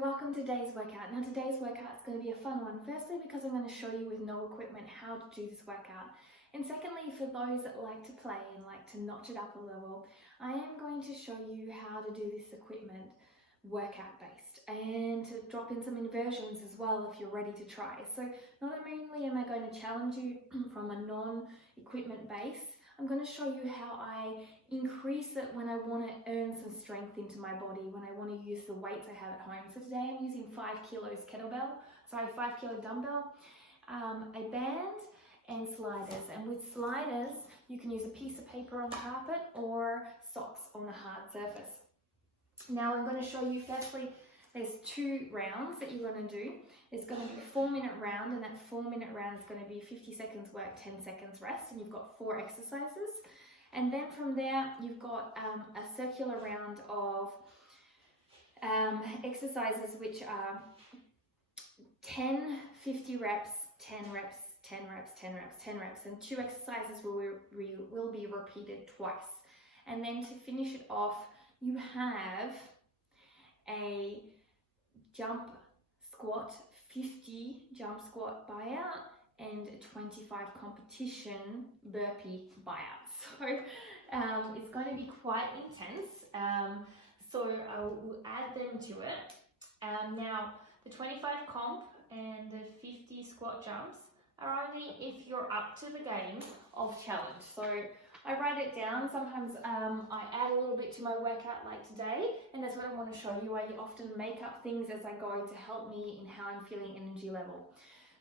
welcome to today's workout. Now today's workout is going to be a fun one. Firstly, because I'm going to show you with no equipment how to do this workout. And secondly, for those that like to play and like to notch it up a level, I am going to show you how to do this equipment workout based and to drop in some inversions as well if you're ready to try. So not only am I going to challenge you from a non-equipment base, I'm going to show you how I increase it when I want to earn some strength into my body, when I want to use the weights I have at home. So today I'm using 5 kilo dumbbell, a band and sliders. And with sliders, you can use a piece of paper on carpet or socks on a hard surface. Now I'm going to show you firstly, there's 2 rounds that you're going to do. It's going to be a 4-minute round, and that 4-minute round is going to be 50 seconds work, 10 seconds rest, and you've got 4 exercises. And then from there, you've got a circular round of exercises which are 10, 50 reps, 10 reps, 10 reps, 10 reps, 10 reps, and 2 exercises will be repeated twice. And then to finish it off, you have a jump squat, 50 jump squat buyout, and 25 competition burpee buyout. So it's going to be quite intense. So I will add them to it. Now the 25 comp and the 50 squat jumps are only if you're up to the game of challenge. So I write it down. Sometimes I add a little bit to my workout like today, and that's what I want to show you. I often make up things as I go to help me in how I'm feeling energy level.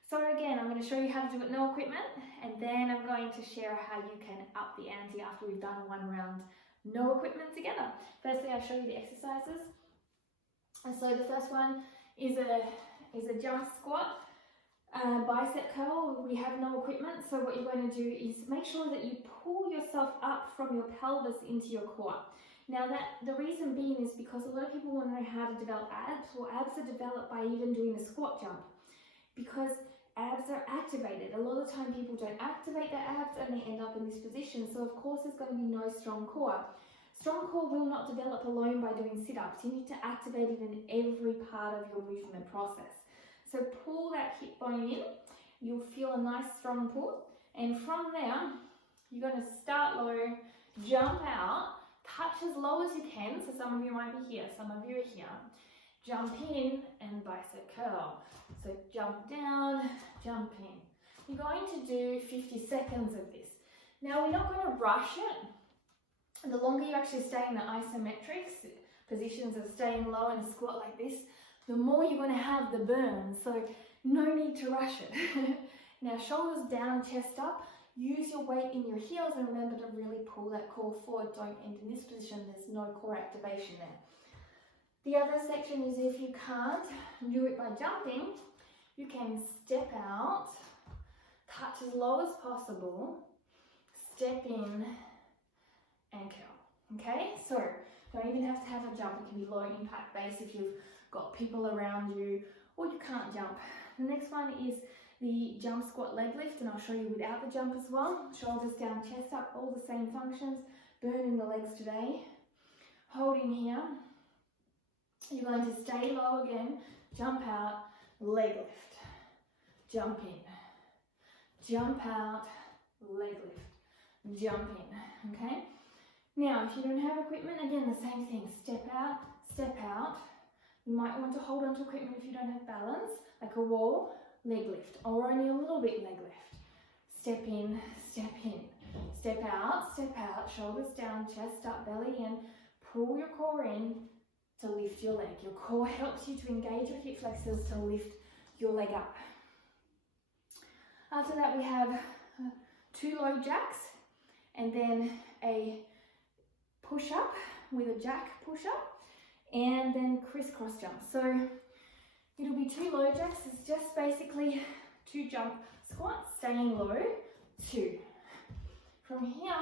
So again, I'm going to show you how to do it no equipment, and then I'm going to share how you can up the ante after we've done 1 round no equipment together. Firstly, I'll show you the exercises. And so the first one is a jump squat. Bicep curl, we have no equipment, so what you're going to do is make sure that you pull yourself up from your pelvis into your core. Now the reason being is because a lot of people want to know how to develop abs. Well, abs are developed by even doing a squat jump, because abs are activated. A lot of the time people don't activate their abs and they end up in this position, so of course there's going to be no strong core. Strong core will not develop alone by doing sit-ups. You need to activate it in every part of your movement process. So pull that hip bone in, you'll feel a nice strong pull, and from there, you're going to start low, jump out, touch as low as you can, so some of you might be here, some of you are here, jump in and bicep curl. So jump down, jump in. You're going to do 50 seconds of this. Now we're not going to rush it. The longer you actually stay in the isometrics, positions of staying low in a squat like this, the more you're going to have the burn, so no need to rush it. Now shoulders down, chest up, use your weight in your heels, and remember to really pull that core forward. Don't end in this position, there's no core activation there. The other section is if you can't do it by jumping, you can step out, touch as low as possible, step in and curl. Okay, so don't even have to have a jump, it can be low impact base if you've got people around you or you can't jump. The next one is the jump squat leg lift, and I'll show you without the jump as well. Shoulders down, chest up, all the same functions. Burning the legs today. Holding here. You're going to stay low again, jump out, leg lift, jump in, jump out, leg lift, jump in, okay? Now, if you don't have equipment, again, the same thing, step out. You might want to hold on to equipment if you don't have balance, like a wall, leg lift, or only a little bit leg lift. Step in, step out, shoulders down, chest up, belly in, pull your core in to lift your leg. Your core helps you to engage your hip flexors to lift your leg up. After that, we have 2 low jacks, and then a push-up with a jack push-up, and then crisscross jumps. So it'll be 2 low jacks. It's just basically 2 jump squats, staying low, 2. From here,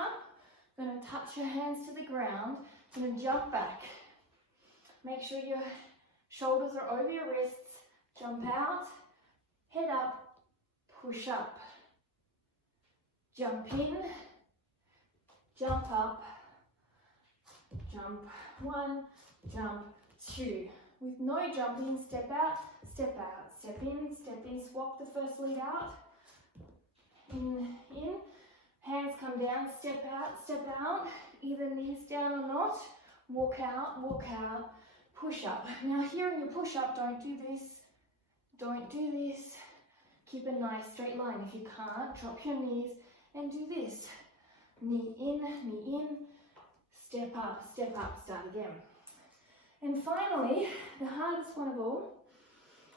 I'm going to touch your hands to the ground, and then jump back. Make sure your shoulders are over your wrists, jump out, head up, push up, jump in, jump up, jump 1, jump 2, with no jumping. Step out, step out, step in, swap the first leg out. In, hands come down, step out, either knees down or not. Walk out, push up. Now here in your push up, don't do this. Keep a nice straight line. If you can't, drop your knees and do this. Knee in, step up, start again. And finally, the hardest one of all,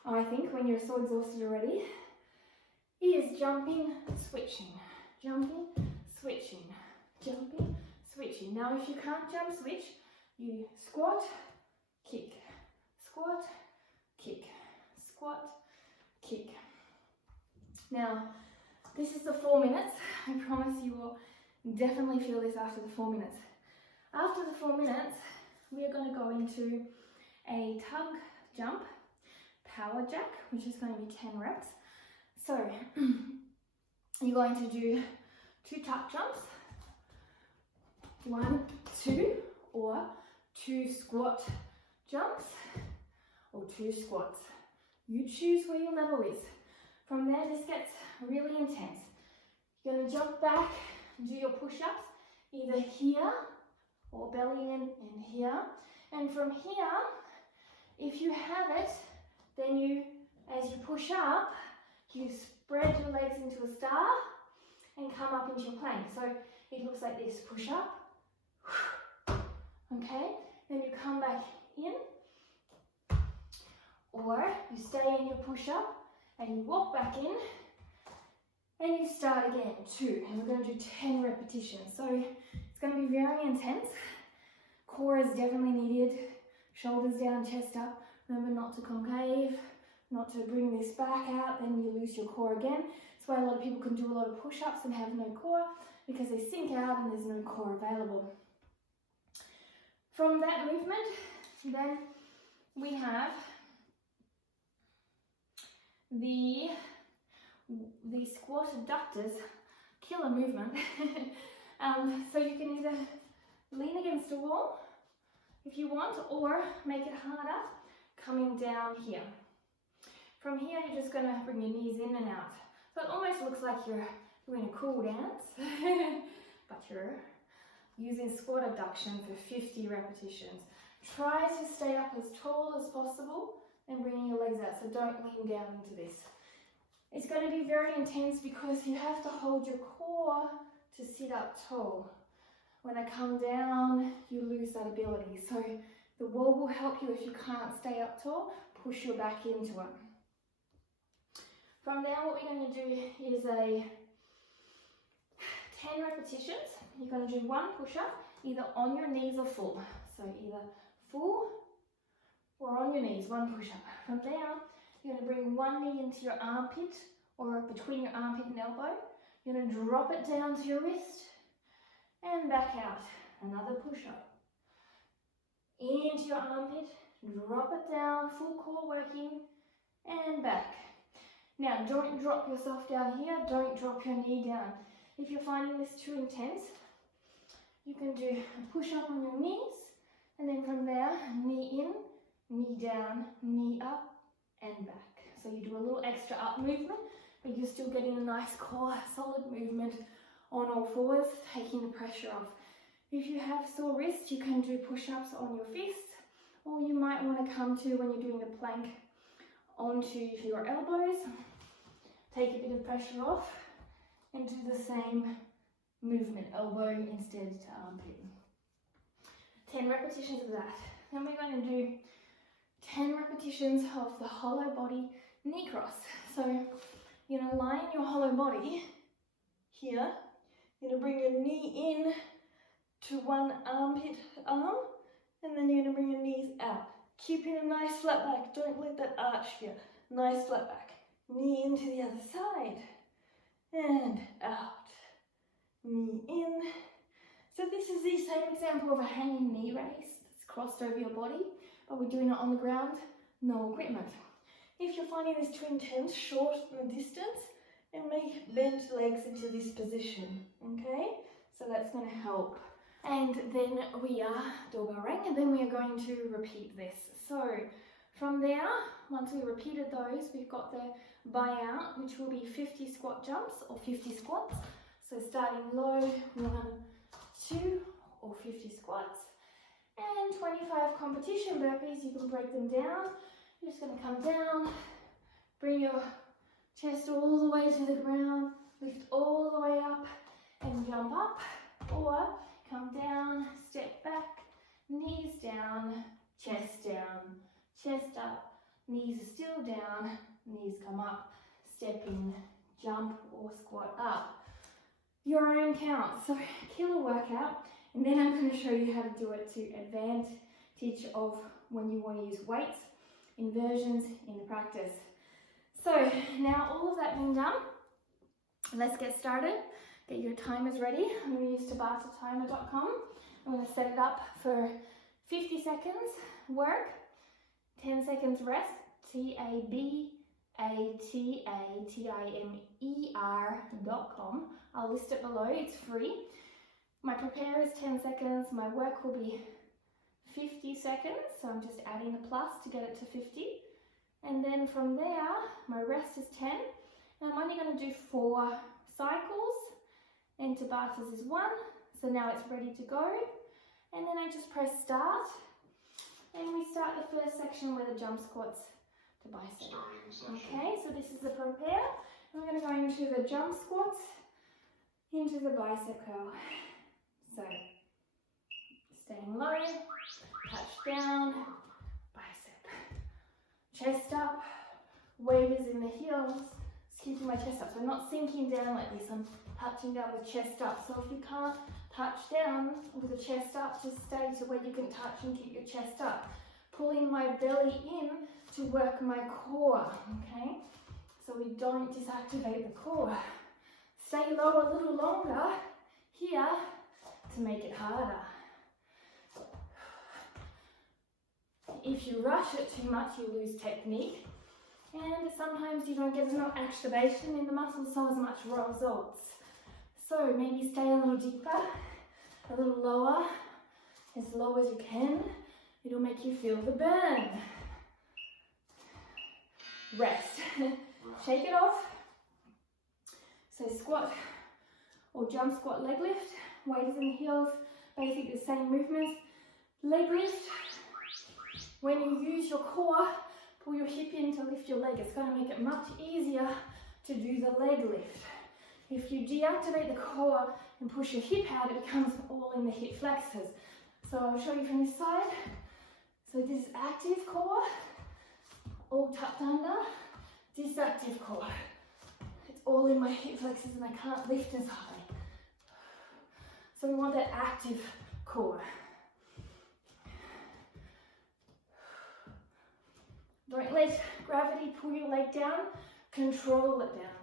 I think, when you're so exhausted already, is jumping, switching. Jumping, switching. Jumping, switching. Now if you can't jump switch, you squat, kick, squat, kick, squat, kick. Now, this is the 4 minutes. I promise you will definitely feel this after the 4 minutes. After the 4 minutes, we are going to go into a tug jump, power jack, which is going to be 10 reps. So, you're going to do 2 tuck jumps, 1, 2, or 2 squat jumps, or 2 squats. You choose where your level is. From there, this gets really intense. You're going to jump back, do your push-ups, either here or belly in and here. And from here, if you have it, then you, as you push up, you spread your legs into a star and come up into your plank. So it looks like this, push up, okay? Then you come back in, or you stay in your push up and you walk back in and you start again, 2. And we're going to do 10 repetitions. So it's going to be very intense. Core is definitely needed. Shoulders down, chest up. Remember not to concave, not to bring this back out, then you lose your core again. That's why a lot of people can do a lot of push-ups and have no core, because they sink out and there's no core available. From that movement, then we have the squat abductors, killer movement. So you can either lean against a wall if you want, or make it harder coming down here. From here, you're just going to bring your knees in and out. So it almost looks like you're doing a cool dance, but you're using squat abduction for 50 repetitions. Try to stay up as tall as possible and bringing your legs out, so don't lean down into this. It's going to be very intense because you have to hold your core to sit up tall. When I come down, you lose that ability. So the wall will help you if you can't stay up tall, push your back into it. From there, what we're going to do is a 10 repetitions. You're going to do 1 push-up, either on your knees or full. So either full or on your knees, 1 push-up. From there, you're going to bring 1 knee into your armpit or between your armpit and elbow. You're going to drop it down to your wrist and back out. Another push-up. Into your armpit, drop it down, full core working, and back. Now, don't drop yourself down here, don't drop your knee down. If you're finding this too intense, you can do a push-up on your knees, and then from there, knee in, knee down, knee up, and back. So you do a little extra up movement, but you're still getting a nice core, solid movement on all fours, taking the pressure off. If you have sore wrists, you can do push-ups on your fists, or you might want to come to, when you're doing the plank, onto your elbows. Take a bit of pressure off and do the same movement, elbow instead to armpit. 10 repetitions of that. Then we're going to do 10 repetitions of the hollow body knee cross. So you're going to line your hollow body here. You're going to bring your knee in to one armpit arm, and then you're going to bring your knees out. Keeping a nice flat back. Don't let that arch here. Nice flat back. Knee into the other side. And out. Knee in. So this is the same example of a hanging knee raise that's crossed over your body, but we're doing it on the ground, no equipment. If you're finding this too intense, shorten the distance and make bent legs into this position, okay? So that's going to help. And then we are Dorgarang, and then we are going to repeat this. So From there, once we repeated those, we've got the buyout, which will be 50 squat jumps or 50 squats. So starting low, 1, 2, or 50 squats. And 25 competition burpees, you can break them down. You're just going to come down, bring your chest all the way to the ground, lift all the way up and jump up, or come down, step back, knees down, chest up, knees are still down, knees come up, step in, jump or squat up. Your own count. So killer workout, and then I'm going to show you how to do it to advantage of when you want to use weights, inversions in practice. So now all of that being done, let's get started. Get your timers ready. I'm going to use tabatatimer.com. I'm going to set it up for 50 seconds work, 10 seconds rest, tabatatimer.com. I'll list it below, it's free. My prepare is 10 seconds, my work will be 50 seconds, so I'm just adding a plus to get it to 50. And then from there, my rest is 10, and I'm only going to do 4 cycles, and Tabatas is 1, so now it's ready to go. And then I just press start, and we start the first section with the jump squats to bicep. Okay, so this is the prepare. I'm going to go into the jump squats, into the bicep curl. So, staying low, touch down, bicep. Chest up, weight is in the heels, it's keeping my chest up. So I'm not sinking down like this, I'm touching down with chest up. So if you can't touch down with the chest up, just stay to where you can touch and keep your chest up. Pulling my belly in to work my core, okay? So we don't disactivate the core. Stay low a little longer here to make it harder. If you rush it too much, you lose technique, and sometimes you don't get enough activation in the muscles, so as much results. So maybe stay a little deeper, a little lower, as low as you can. It'll make you feel the burn. Rest. Shake it off. So squat or jump squat leg lift. Weight is in the heels. Basically the same movements. Leg lift. When you use your core, pull your hip in to lift your leg. It's going to make it much easier to do the leg lift. If you deactivate the core and push your hip out, it becomes all in the hip flexors. So I'll show you from this side. So this is active core, all tucked under. Disactive core. It's all in my hip flexors and I can't lift as high. So we want that active core. Don't let gravity pull your leg down, control it down.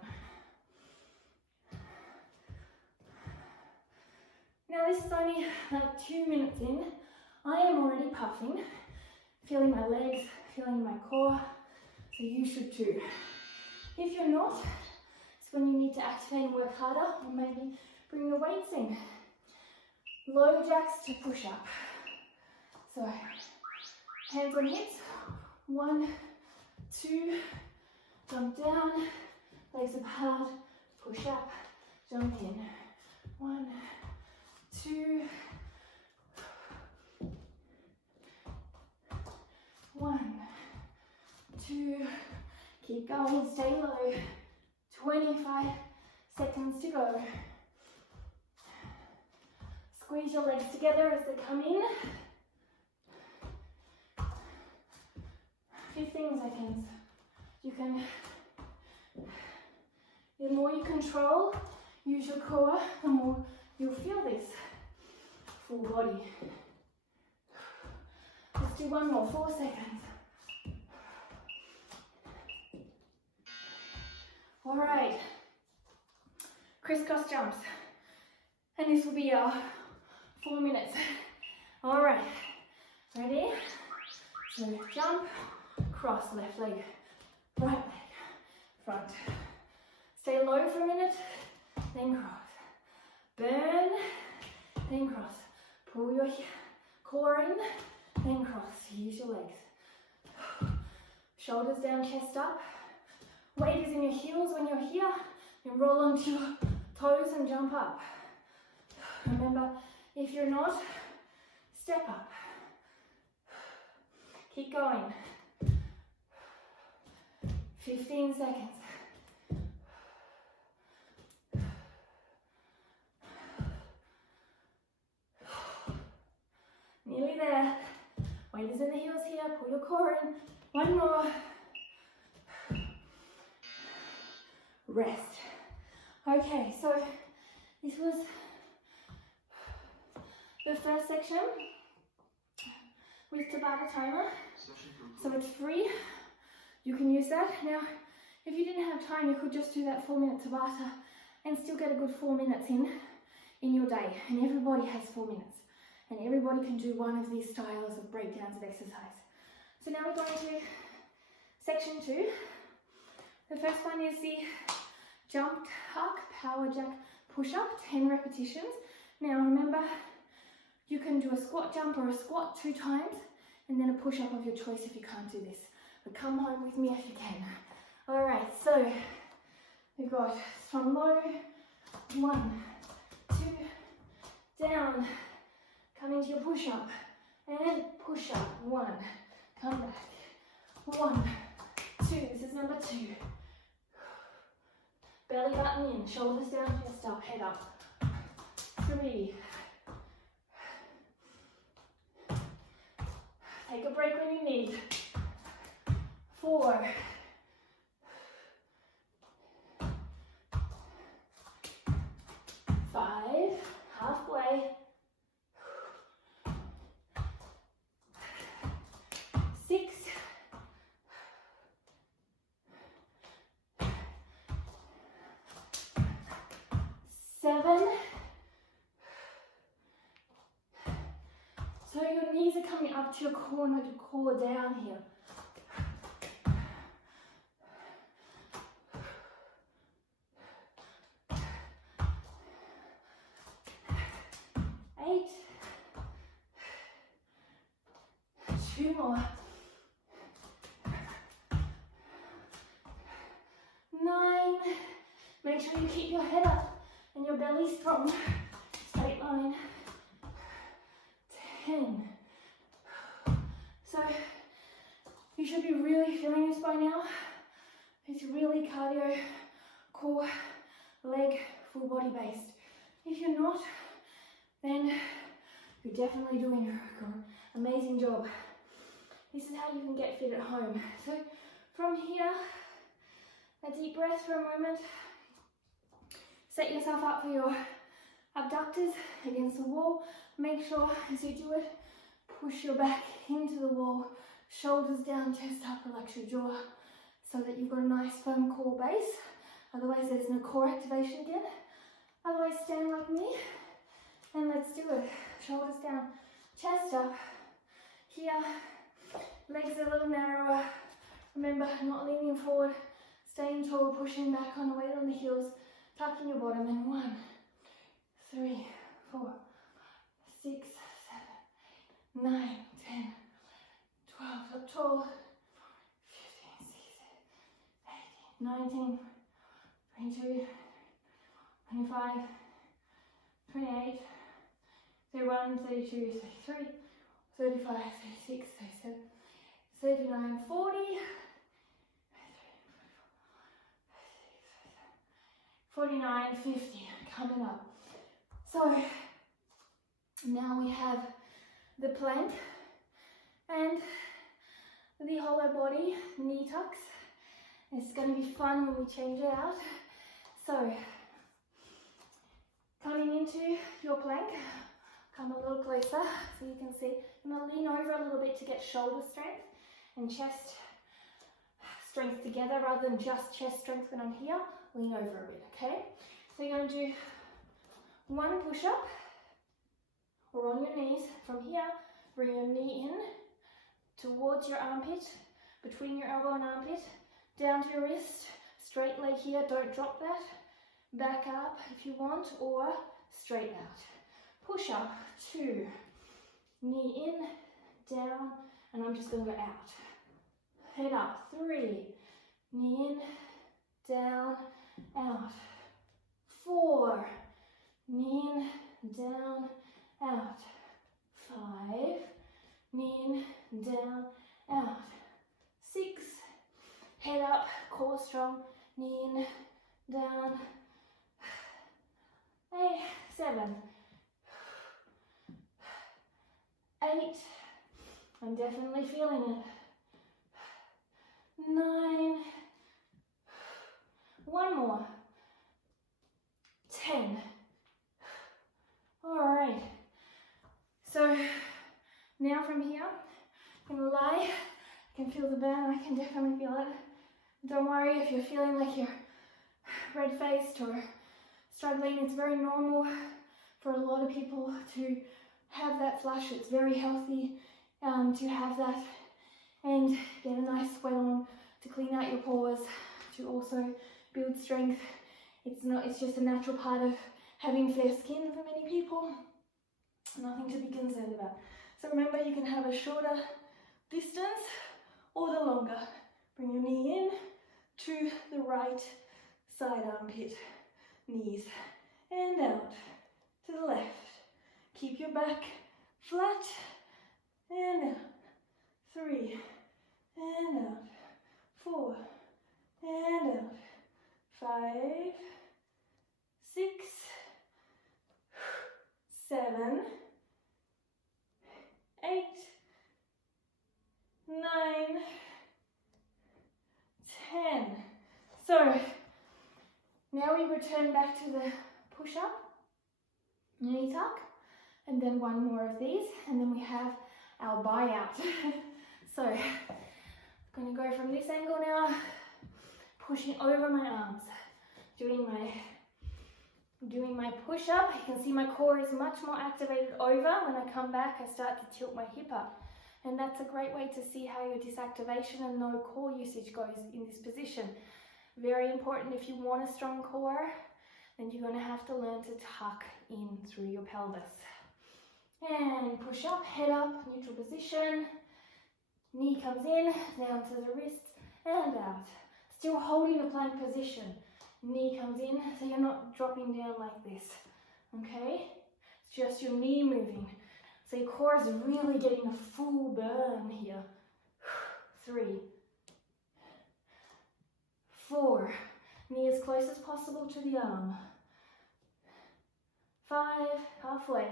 Now this is only like 2 minutes in. I am already puffing, feeling my legs, feeling my core, so you should too. If you're not, it's when you need to activate and work harder, or maybe bring the weights in. Low jacks to push up. So hands on hips, 1, 2, jump down, legs apart, push up, jump in. 1, 2, 1, 2, keep going, stay low. 25 seconds to go. Squeeze your legs together as they come in. 15 seconds. You can, the more you control, use your core, the more you'll feel this full body. Let's do one more, 4 seconds. All right, crisscross jumps. And this will be our 4 minutes. All right, ready? So jump, cross, left leg, right leg, front. Stay low for a minute, then cross. Burn, then cross. Pull your core in, then cross. Use your legs. Shoulders down, chest up. Weight is in your heels when you're here. Then roll onto your toes and jump up. Remember, if you're not, step up. Keep going. 15 seconds. Nearly there. Weight is in the heels here. Pull your core in. One more. Rest. Okay, so this was the first section with Tabata timer. So it's free. You can use that. Now, if you didn't have time, you could just do that 4-minute Tabata and still get a good 4 minutes in your day. And everybody has 4 minutes. And everybody can do one of these styles of breakdowns of exercise. So now we're going to section 2. The first one is the jump tuck, power jack, push up, 10 repetitions. Now remember, you can do a squat jump or a squat 2 times and then a push up of your choice if you can't do this. But come home with me if you can. All right, so we've got from low, 1, 2, down, come into your push up and push up, 1, come back, 1, 2, this is number 2. Belly button in, shoulders down, chest up, head up. 3. Take a break when you need. 4. 5. Halfway. 6. 7. So your knees are coming up to your core, not your core down here. 8. 2 more. 9. Make sure you keep your head up and your belly strong. Straight line. 10. So you should be really feeling this by now. It's really cardio, core, leg, full body based. If you're not, then you're definitely doing an amazing job. This is how you can get fit at home. So from here, a deep breath for a moment. Set yourself up for your abductors against the wall. Make sure as you do it, push your back into the wall, shoulders down, chest up, relax your jaw so that you've got a nice firm core base. Otherwise there's no core activation again. Otherwise stand like me and let's do it. Shoulders down, chest up. Here, legs a little narrower. Remember, not leaning forward, staying tall, pushing back on the weight on the heels, tucking your bottom in. 1, 3, 4, 6, 7, 9, 10, 12, up tall, 15, 16, 18, 19, 22, 25, 28, 31, 32, 33, 35, 36, 37, 39, 40, 49, 50, coming up. So now we have the plank and the hollow body knee tucks. It's going to be fun when we change it out. So coming into your plank, come a little closer so you can see. I'm going to lean over a little bit to get shoulder strength and chest strength together rather than just chest strength when I'm here. Lean over a bit, okay? So you're going to do 1 push-up or on your knees. From here, bring your knee in towards your armpit, between your elbow and armpit, down to your wrist, straight leg here, don't drop that. Back up if you want, or straight out. Push up, 2, knee in, down, and I'm just going to go out. head up. 3, knee in, down, out. 4, knee in, down, out. 5, knee in, down, out. 6, head up, core strong, knee in, down. 8, 7, 8, I'm definitely feeling it. 9, one more. 10. All right. So now from here, I'm gonna lie. I can feel the burn. I can definitely feel it. Don't worry if you're feeling like you're red-faced or struggling. It's very normal for a lot of people to have that flush. It's very healthy to have that and get a nice sweat on to clean out your pores, to also build strength. It's just a natural part of having fair skin for many people. Nothing to be concerned about. So remember, you can have a shorter distance or the longer. Bring your knee in to the right side armpit, knees, and out to the left. Keep your back flat, and out. 3, and out. 4, and out. 5, 6, 7, 8, 9, 10. So now we return back to the push-up, knee tuck, and then one more of these, and then we have our buyout. So I'm going to go from this angle now, pushing over my arms, doing my push-up. You can see my core is much more activated over. When I come back, I start to tilt my hip up. And that's a great way to see how your disactivation and no core usage goes in this position. Very important. If you want a strong core, then you're going to have to learn to tuck in through your pelvis. And push up, head up, neutral position. Knee comes in, down to the wrist, and out. Still holding the plank position. Knee comes in, so you're not dropping down like this. Okay? It's just your knee moving. So your core is really getting a full burn here. 3, 4, knee as close as possible to the arm. 5, halfway.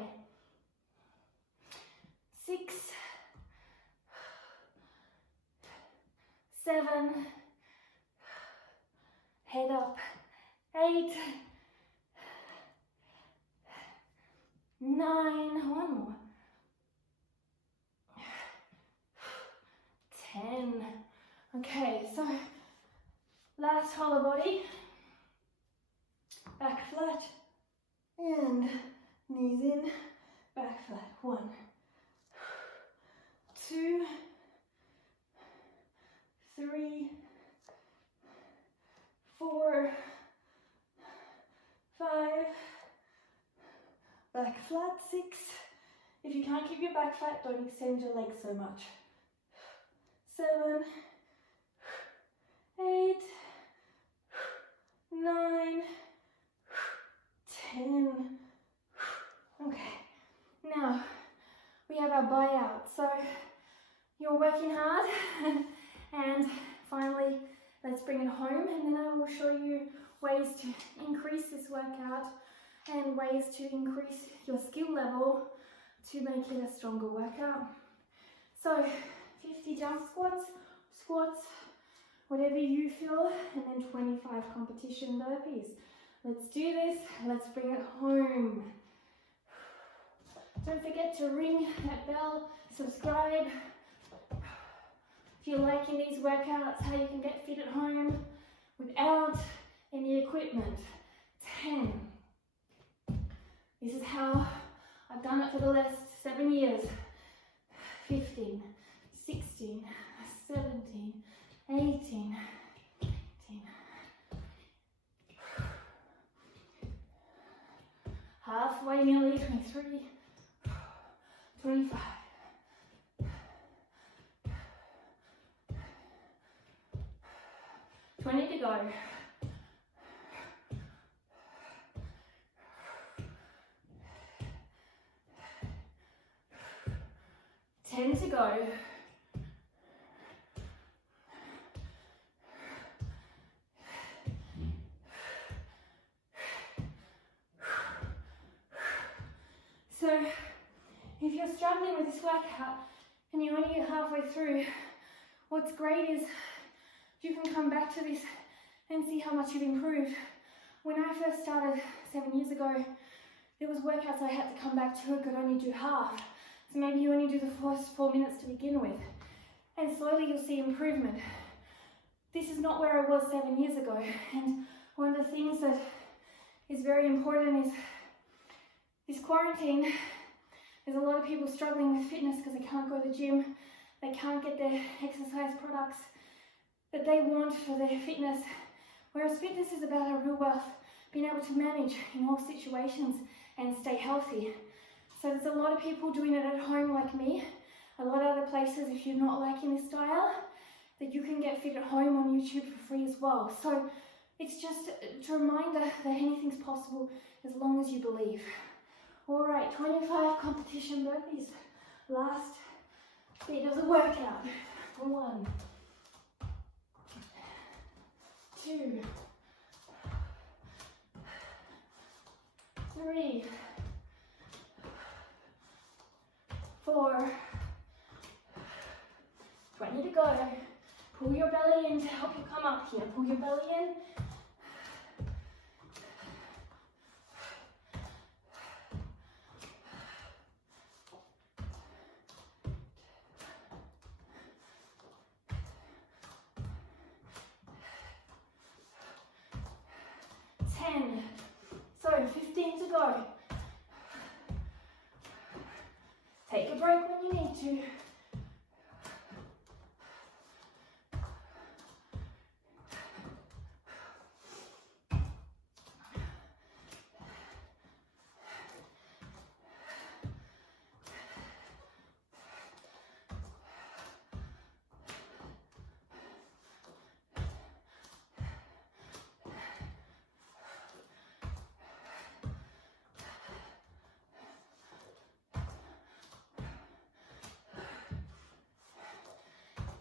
6, 7, head up. 8, 9, one more. 10. Okay, so last hollow body, back flat, and knees in, back flat. 1, 2, 3, 4, 5, back flat. 6. If you can't keep your back flat, don't extend your legs so much. 7, 8, 9, 10. Okay, now we have our buyout. So you're working hard and finally let's bring it home, and then I will show you ways to increase this workout and ways to increase your skill level to make it a stronger workout. So 50 jump squats, whatever you feel, and then 25 competition burpees. Let's do this. Let's bring it home. Don't forget to ring that bell, subscribe. If you're liking these workouts, how you can get fit at home without any equipment. 10. This is how I've done it for the last 7 years. 15, 16, 17, 18, 19. Halfway, nearly 23, 25. 20 to go. 10 to go. 'So if you're struggling with this workout and you only get halfway through, what's great is you can come back to this and see how much you've improved. When I first started 7 years ago, there was workouts I had to come back to and could only do half. So maybe you only do the first 4 minutes to begin with. And slowly you'll see improvement. This is not where I was 7 years ago. And one of the things that is very important is this quarantine. There's a lot of people struggling with fitness because they can't go to the gym. They can't get their exercise products that they want for their fitness. Whereas fitness is about our real wealth, being able to manage in all situations and stay healthy. So there's a lot of people doing it at home like me. A lot of other places, if you're not liking this style, that you can get fit at home on YouTube for free as well. So it's just a reminder that anything's possible as long as you believe. All right, 25 competition burpees. Last bit of the workout. 1, 2, 3, 4, 20 to go. Pull your belly in to help you come up here. Pull your belly in. So 15 to go. Take a break when you need to.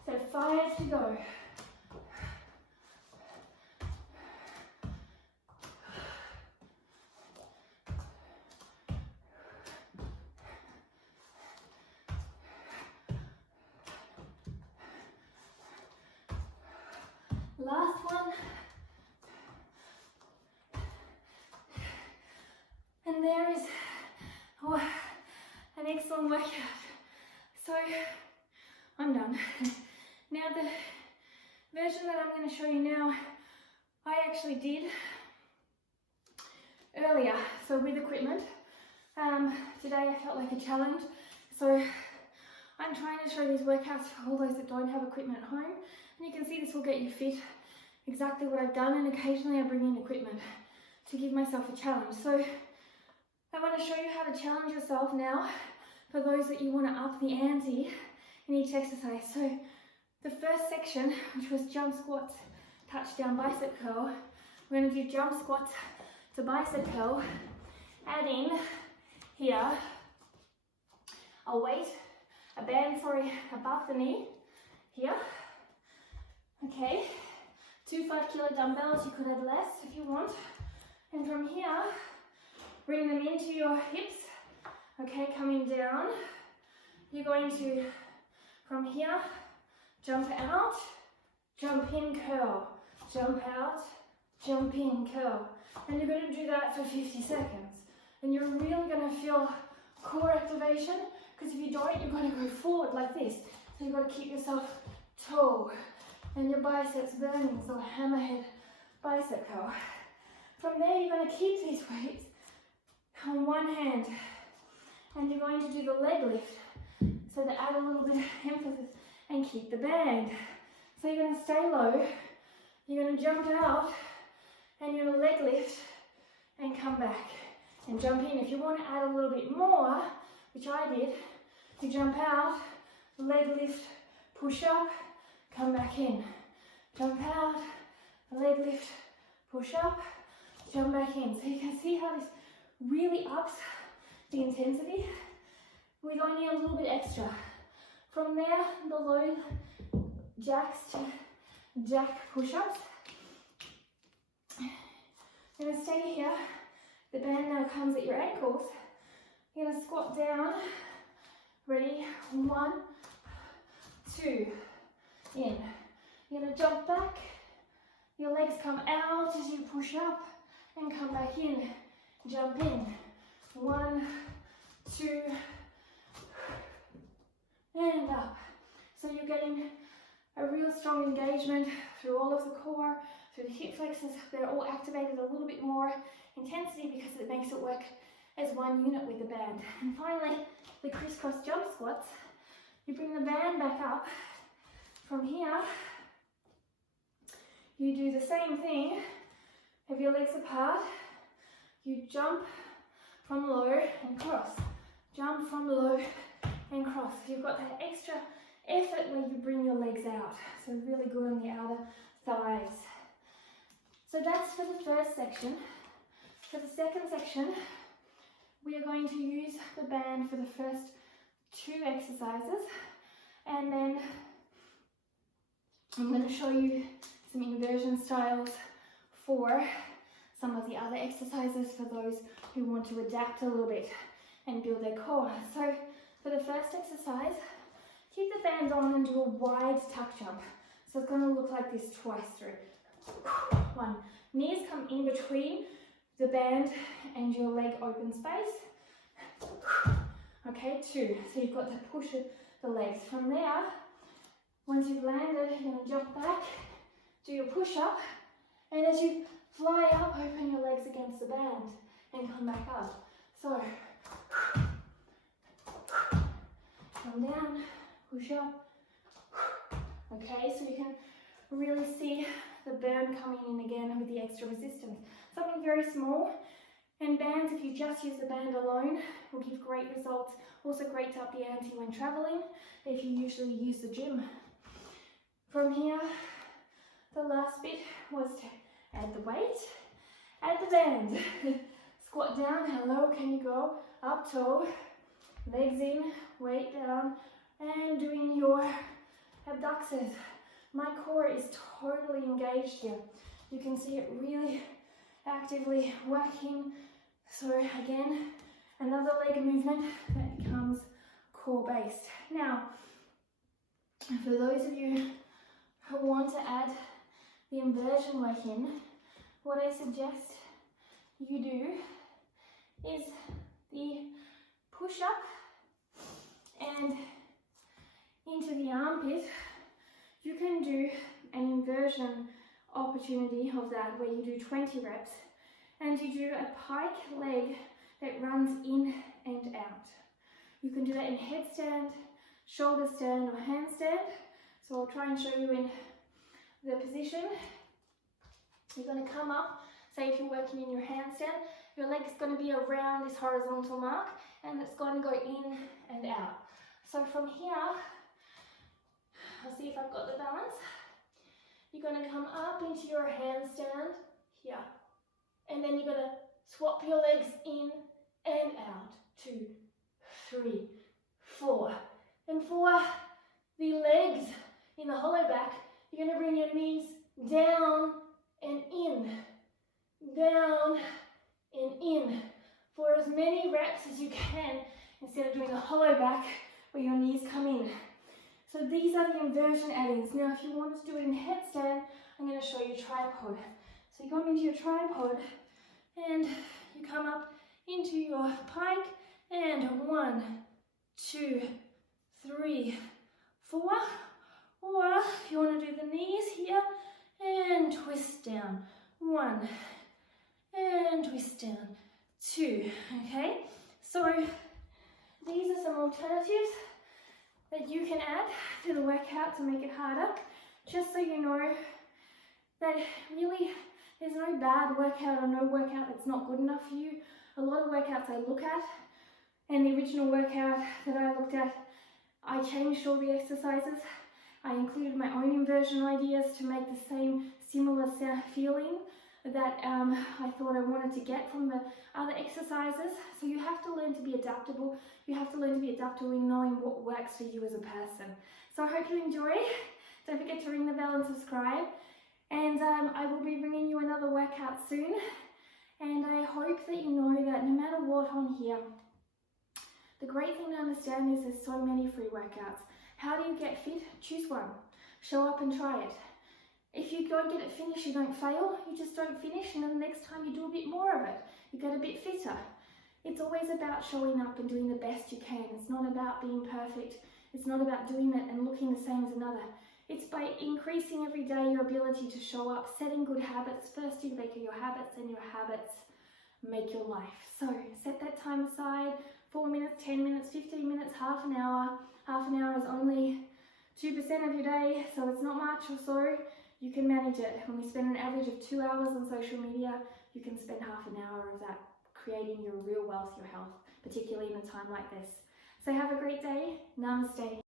So 5 to go. Last one. And there is an excellent workout. So I'm done. Now the version that I'm going to show you now, I actually did earlier, so with equipment. Today I felt like a challenge, so I'm trying to show these workouts for all those that don't have equipment at home. And you can see this will get you fit, exactly what I've done, and occasionally I bring in equipment to give myself a challenge. So I want to show you how to challenge yourself now for those that you want to up the ante in each exercise. So the first section, which was jump squats, touch down bicep curl, we're going to do jump squats to bicep curl, add in here a weight, a band, above the knee, here, okay, 2 5-kilo dumbbells, you could add less if you want, and from here, bring them into your hips, okay, coming down, you're going to, from here, jump out, jump in, curl, jump out, jump in, curl, and you're going to do that for 50 seconds, and you're really going to feel core activation, because if you don't, you're going to go forward like this, so you've got to keep yourself tall, and your biceps burning, so hammerhead bicep curl. From there, you're going to keep these weights on one hand, and you're going to do the leg lift, so to add a little bit of emphasis, and keep the band. So you're going to stay low, you're going to jump out, and you're going to leg lift, and come back, and jump in. If you want to add a little bit more, which I did, you jump out, leg lift, push up, come back in. Jump out, lift, push up, jump back in. So you can see how this really ups the intensity with only a little bit extra. From there, the low jacks to jack push-ups. You're going to stay here. The band now comes at your ankles. You're going to squat down. Ready? 1, 2, in. You're going to jump back. Your legs come out as you push up and come back in. Jump in. 1, 2, and up. So you're getting a real strong engagement through all of the core, through the hip flexors. They're all activated a little bit more intensity because it makes it work as one unit with the band. And finally, the crisscross jump squats. You bring the band back up. From here, you do the same thing. Have your legs apart. You jump from low and cross. Jump from low and cross. You've got that extra effort where you bring your legs out. So really good on the outer thighs. So that's for the first section. For the second section, we are going to use the band for the first 2 exercises. And then I'm going to show you some inversion styles for some of the other exercises for those who want to adapt a little bit and build their core. So for the first exercise, keep the band on and do a wide tuck jump. So it's going to look like this twice through. 1. Knees come in between the band and your leg open space. Okay, 2. So you've got to push the legs. From there, once you've landed, you're going to jump back, do your push up, and as you fly up, open your legs against the band and come back up. So come down, push up. Okay, so you can really see the burn coming in again with the extra resistance. Something very small. And bands, if you just use the band alone, will give great results. Also great to up the ante when traveling, if you usually use the gym. From here, the last bit was to add the weight, add the band. Squat down, how low can you go? Up toe, legs in, weight down, and doing your abductors. My core is totally engaged here. You can see it really actively working. So again, another leg movement that becomes core based. Now, for those of you who want to add the inversion work in, what I suggest you do is the push up and into the armpit. You can do an inversion opportunity of that where you do 20 reps and you do a pike leg that runs in and out. You can do that in headstand, shoulder stand or handstand. So I'll try and show you in the position. You're going to come up, say if you're working in your handstand, your leg is going to be around this horizontal mark and it's going to go in and out. So from here, I'll see if I've got the balance. You're going to come up into your handstand here. And then you're going to swap your legs in and out. 2, 3, 4. And for the legs in the hollow back, you're going to bring your knees down and in. Down and in. For as many reps as you can, instead of doing a hollow back where your knees come in. So these are the inversion add-ins. Now if you want to do it in headstand, I'm going to show you tripod. So you come into your tripod and you come up into your pike and 1, 2, 3, 4. Or if you want to do the knees here and twist down. 1 and twist down. 2. Okay, so these are some alternatives that you can add to the workout to make it harder, just so you know that really there's no bad workout or no workout that's not good enough for you. A lot of workouts I look at, and the original workout that I looked at, I changed all the exercises. I included my own inversion ideas to make the same similar feeling that I thought I wanted to get from the other exercises. So you have to learn to be adaptable. You have to learn to be adaptable in knowing what works for you as a person. So I hope you enjoy. Don't forget to ring the bell and subscribe. And I will be bringing you another workout soon. And I hope that you know that no matter what on here, the great thing to understand is there's so many free workouts. How do you get fit? Choose one. Show up and try it. If you don't get it finished, you don't fail, you just don't finish, and then the next time you do a bit more of it, you get a bit fitter. It's always about showing up and doing the best you can. It's not about being perfect. It's not about doing it and looking the same as another. It's by increasing every day your ability to show up, setting good habits. First you make your habits, and your habits make your life. So set that time aside, 4 minutes, 10 minutes, 15 minutes, half an hour. Half an hour is only 2% of your day, so it's not much or so. You can manage it. When we spend an average of 2 hours on social media, you can spend half an hour of that creating your real wealth, your health, particularly in a time like this. So have a great day. Namaste.